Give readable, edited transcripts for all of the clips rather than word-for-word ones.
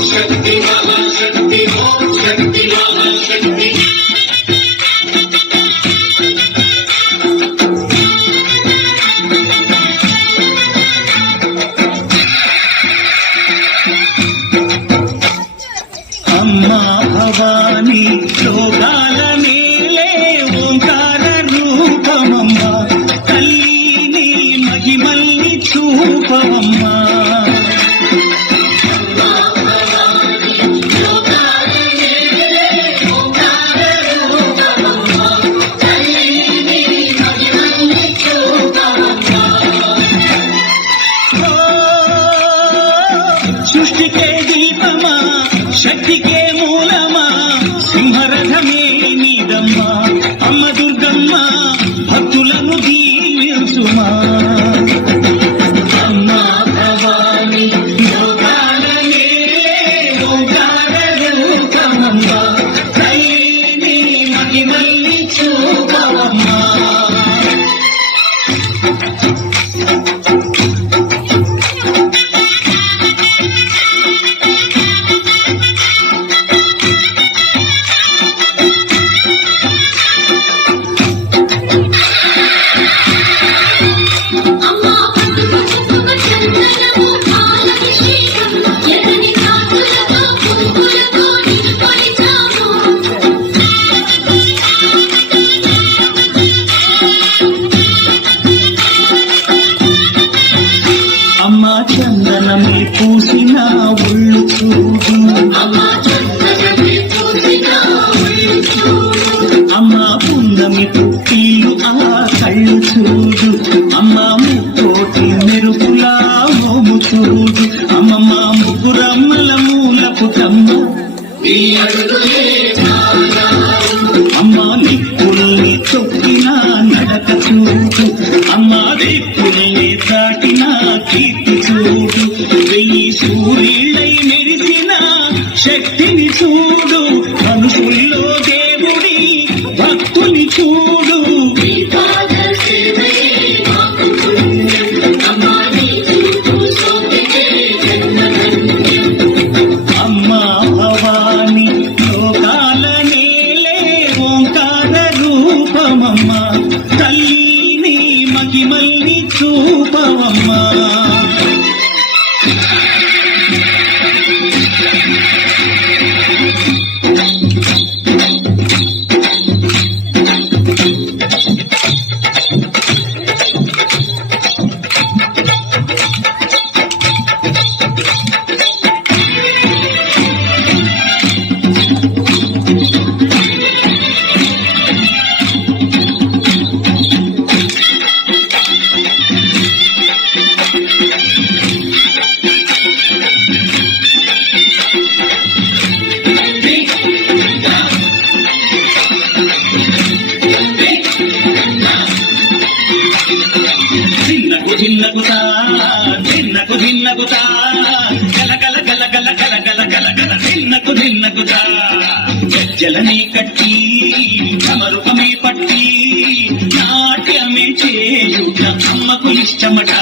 शक्ति महाशक्ति ओम शक्ति महाशक्ति अम्मा भवानी लोकाल मेले ओंकार रूपमम्मा तल्ली महिमल्नि चूपवम्मा सृष्टि के दीपमा शक्ति के मूलमा सिंहरथमे नीदम्मा अम्म दुर्गम्मा भक्तुలను దీవించుమా అమ్మా భవాని లోకాల మేలే ఓంకార రూపమమ్మా తల్లి మహిమల్ని చూపవమ్మా అమ్మా చందనమే పూసిన ఒళ్ళు చూడు అమ్మా పున్నమి పుట్టిలు ఆ కళ్ళు చూడు అమ్మా ముక్కోటి మెరుపులా మోము చూడు అమ్మమ్మ ముగ్గురమ్మల మూల పుటమ్మ అమ్మా నిప్పుల్ని తొక్కిన నడక చూడు అమ్మా దిక్కుల్ని దాటిన కీర్తి చూడు వెయ్యి సూర్యుడై మెరిసిన శక్తిని చూడు మనుషుల్లో దేవుడి భక్తుని చూడు అమ్మా భవాని లోకాల నేలే ఓంకార రూపమమ్మా తల్లిని మహిమల్ని చూపవమ్మా జిన్నగుతా జిన్నకు జిన్నగుతా గల గల గల గల గల గల గల గల జిన్నకు జిన్నగుతా గజ్జలనే కట్టి కమరుకమే పట్టి నాట్యమే చేయుట అమ్మకు ఇష్టమట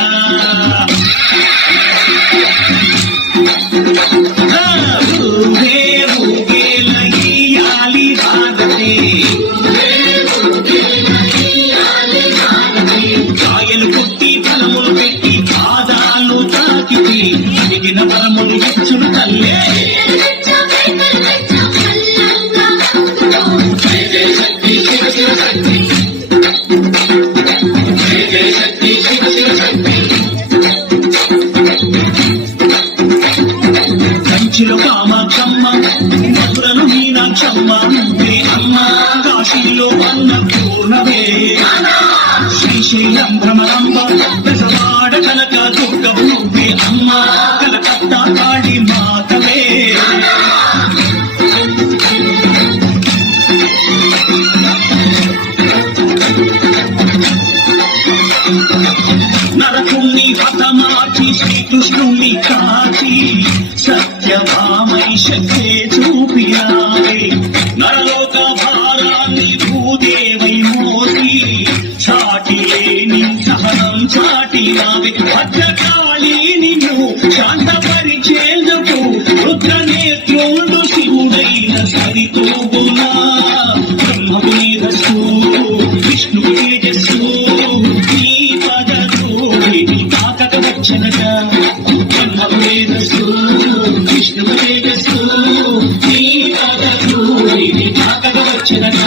ఊగే ఊగేల ఈయాలి భారతే కాయలు కొట్టి ఫలములు పెట్టి పాదాలు తాకితే అడిగిన ఫలములు ఇచ్చును తల్లే కంచిలో కామాక్షమ్మ మధురలు మీనాక్షమ్మ నువ్వే అమ్మ కాశీలో అన్నపూర్ణవే శ్రీశైలం భ్రమరంబ పెసవాడ కనక దుర్గవు నువ్వే అమ్మ కలకత్తా కాళీ మాతవే నరకుణ్ణి హతమార్చి శ్రీకృష్ణుని కాచి సత్యభామై శక్తే చూపినావే నరలోక భారాన్ని భూదేవై మోసి చాటి లేని సహనం చాటినావే భద్రకాళి నిన్ను శాంతపరిచేందుకు రుద్ర నేత్రుండు శివుడైన సరితూగునా బ్రహ్మకు మేధస్సు విష్ణు తేజస్సు ఈ పదతోడిని తాకక వచ్చనట బ్రహ్మకు మేధస్సు విష్ణు తేజస్సు ఈ పదతోడిని తాకక వచ్చనట